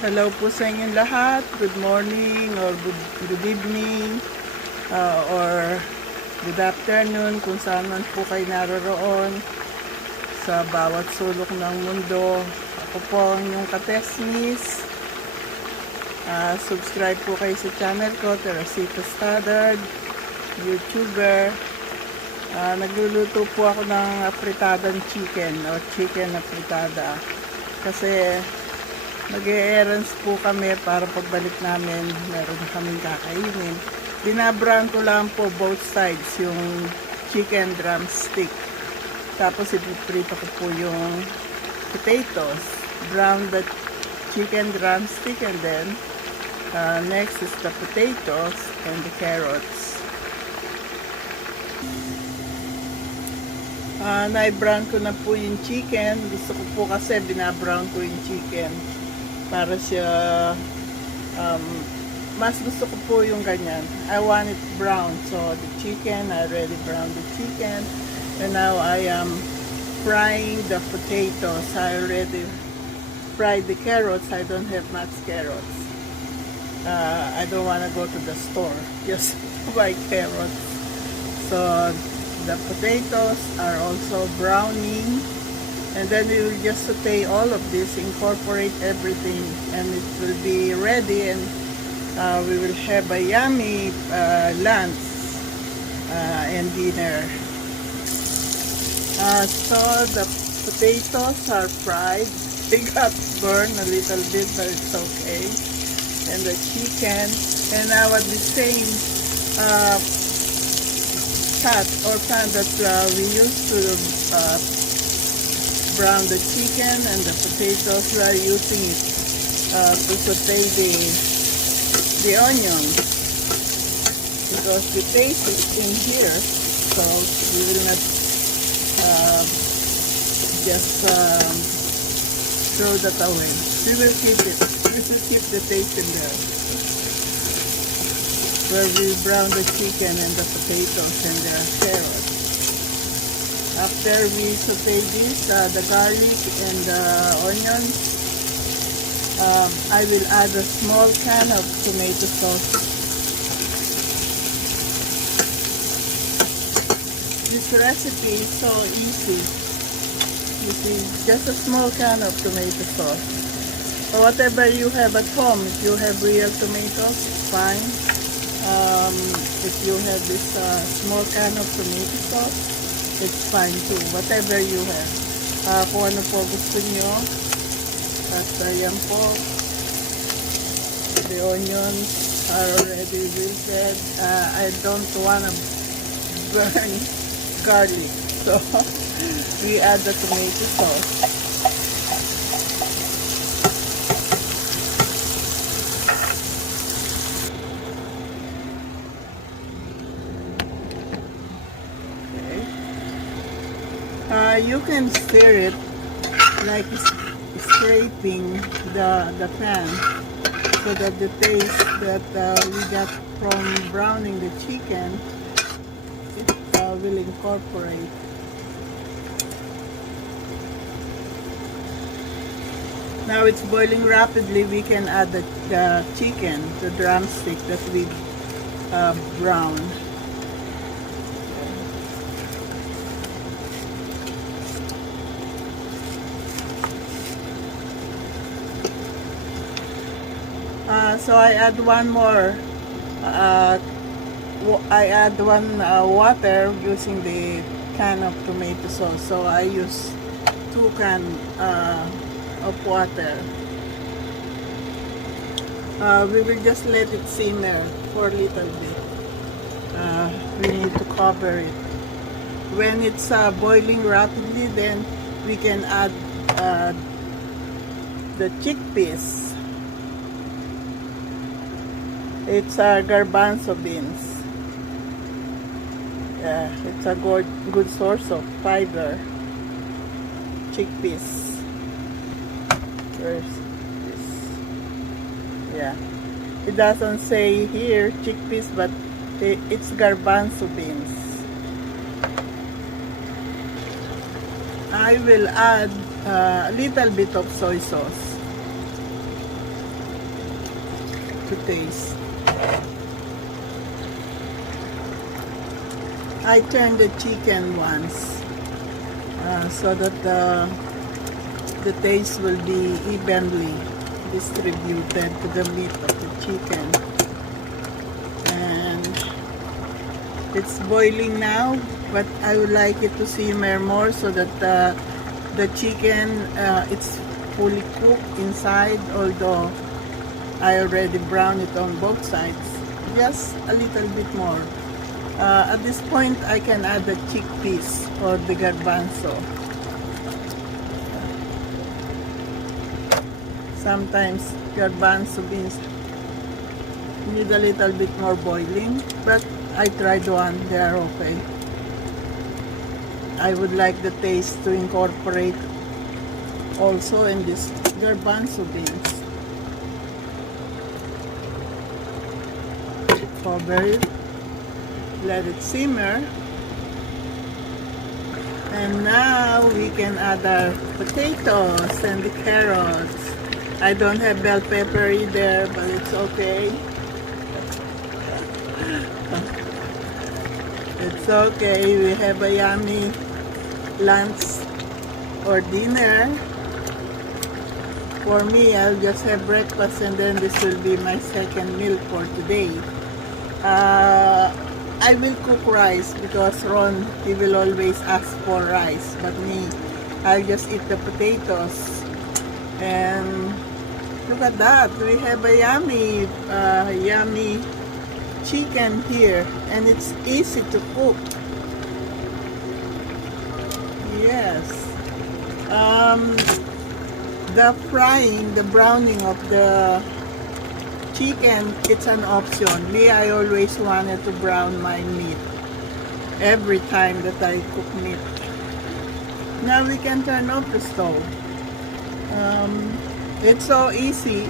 Hello po sa inyong lahat. Good morning or good evening or good afternoon kung saan man po kayo naroroon sa bawat sulok ng mundo. Ako po ang inyong katesmis. Subscribe po kayo sa channel ko, Teresita Stoddard, YouTuber. Nagluluto po ako ng apritadang chicken o chicken apritada kasi mag-e-errands po kami para pagbalik namin meron kaming kakainin. Binabrown ko lang po both sides yung chicken drumstick, tapos ipiprito ko po yung potatoes. Brown the chicken drumstick and then next is the potatoes and the carrots. Na-brown ko na po yung chicken. Gusto ko po kasi binabrown ko yung chicken para siya mas gusto ko po yung ganyan. I want it brown. So the chicken, I already browned the chicken and now I am frying the potatoes. I already fried the carrots. I don't have much carrots. I don't want to go to the store just to buy carrots. So the potatoes are also browning. And then we will just saute all of this, incorporate everything, and it will be ready, and we will have a yummy lunch and dinner. So the potatoes are fried. They got burned a little bit, but it's okay. And the chicken, and now at the same pot or pan that we used to brown the chicken and the potatoes, we are using it to saute the onions because the paste is in here, so we will not just throw that away. We will keep it. We will keep the taste in there where we brown the chicken and the potatoes and the carrots. After we saute this, the garlic and the onions, I will add a small can of tomato sauce. This recipe is so easy. You see, just a small can of tomato sauce. Or whatever you have at home. If you have real tomatoes, fine. If you have this small can of tomato sauce, it's fine too, whatever you have. Kung ano po gusto nyo. At ayan po, the onions are already wilted. I don't want to burn garlic, so we add the tomato sauce. You can stir it like scraping the pan so that the taste that we got from browning the chicken it will incorporate. Now it's boiling rapidly. We can add the chicken, the drumstick that we browned. So I add one more. I add one water using the can of tomato sauce. So I use 2 cans of water. We will just let it simmer for a little bit. We need to cover it. When it's boiling rapidly, then we can add the chickpeas. It's garbanzo beans. Yeah, it's a good source of fiber. Chickpeas. Where's this? Yeah. It doesn't say here chickpeas, but it's garbanzo beans. I will add a little bit of soy sauce. to taste. I turned the chicken once so that the taste will be evenly distributed to the meat of the chicken. And it's boiling now, but I would like it to simmer more so that the chicken it's fully cooked inside, although I already browned it on both sides. Just a little bit more. At this point, I can add the chickpeas or the garbanzo. Sometimes garbanzo beans need a little bit more boiling, but I tried one, they are okay. I would like the taste to incorporate also in this garbanzo beans. Cover it, let it simmer, and now we can add our potatoes and the carrots. I don't have bell pepper either, but it's okay. It's okay, we have a yummy lunch or dinner. For me, I'll just have breakfast and then this will be my second meal for today. I will cook rice because Ron, he will always ask for rice, but me, I'll just eat the potatoes. And look at that, we have a yummy chicken here, and it's easy to cook. Yes. The frying, the browning of the chicken, it's an option. Me, I always wanted to brown my meat every time that I cook meat. Now we can turn off the stove. It's so easy.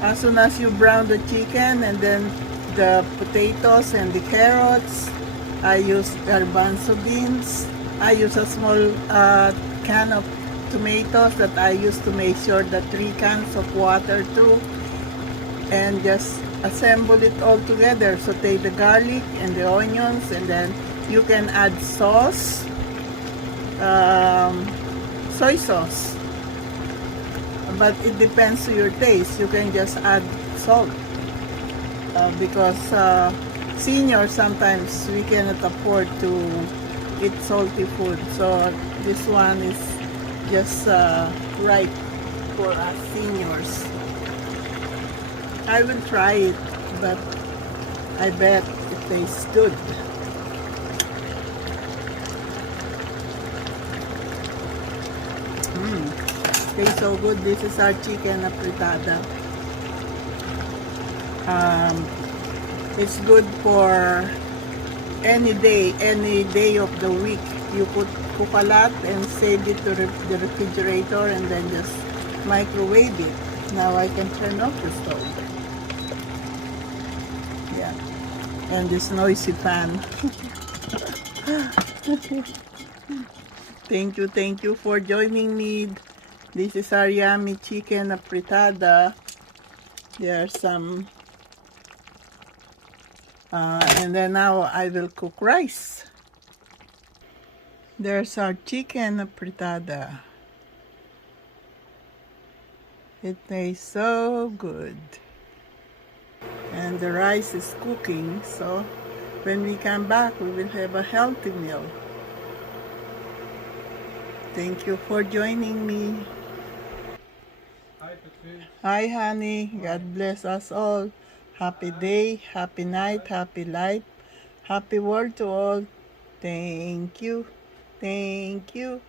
As soon as you brown the chicken and then the potatoes and the carrots, I use garbanzo beans. I use a small can of tomatoes that I use to make sure that 3 cans of water too, and just assemble it all together. Saute the garlic and the onions, and then you can add sauce, soy sauce, but it depends to your taste. You can just add salt because seniors, sometimes we cannot afford to eat salty food, so this one is just right for us seniors. I will try it, but I bet it tastes good. Tastes so good. This is our chicken apritada. It's good for any day of the week. You could cook a lot and save it to the refrigerator and then just microwave it. Now I can turn off the stove. Yeah, and this noisy fan. Thank you for joining me. This is our yummy chicken apritada. There are some, and then now I will cook rice. There's our chicken apritada. It tastes so good. And the rice is cooking, so when we come back, we will have a healthy meal. Thank you for joining me. Hi, Patrice. Hi, honey. God bless us all. Happy day, happy night, happy life, happy world to all. Thank you. Thank you.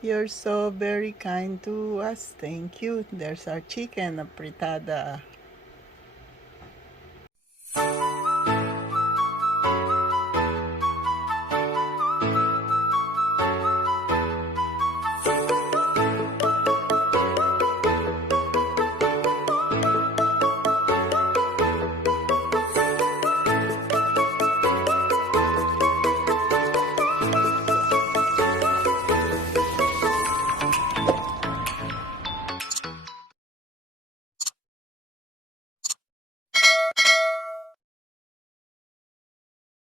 You're so very kind to us. Thank you. There's our chicken apritada.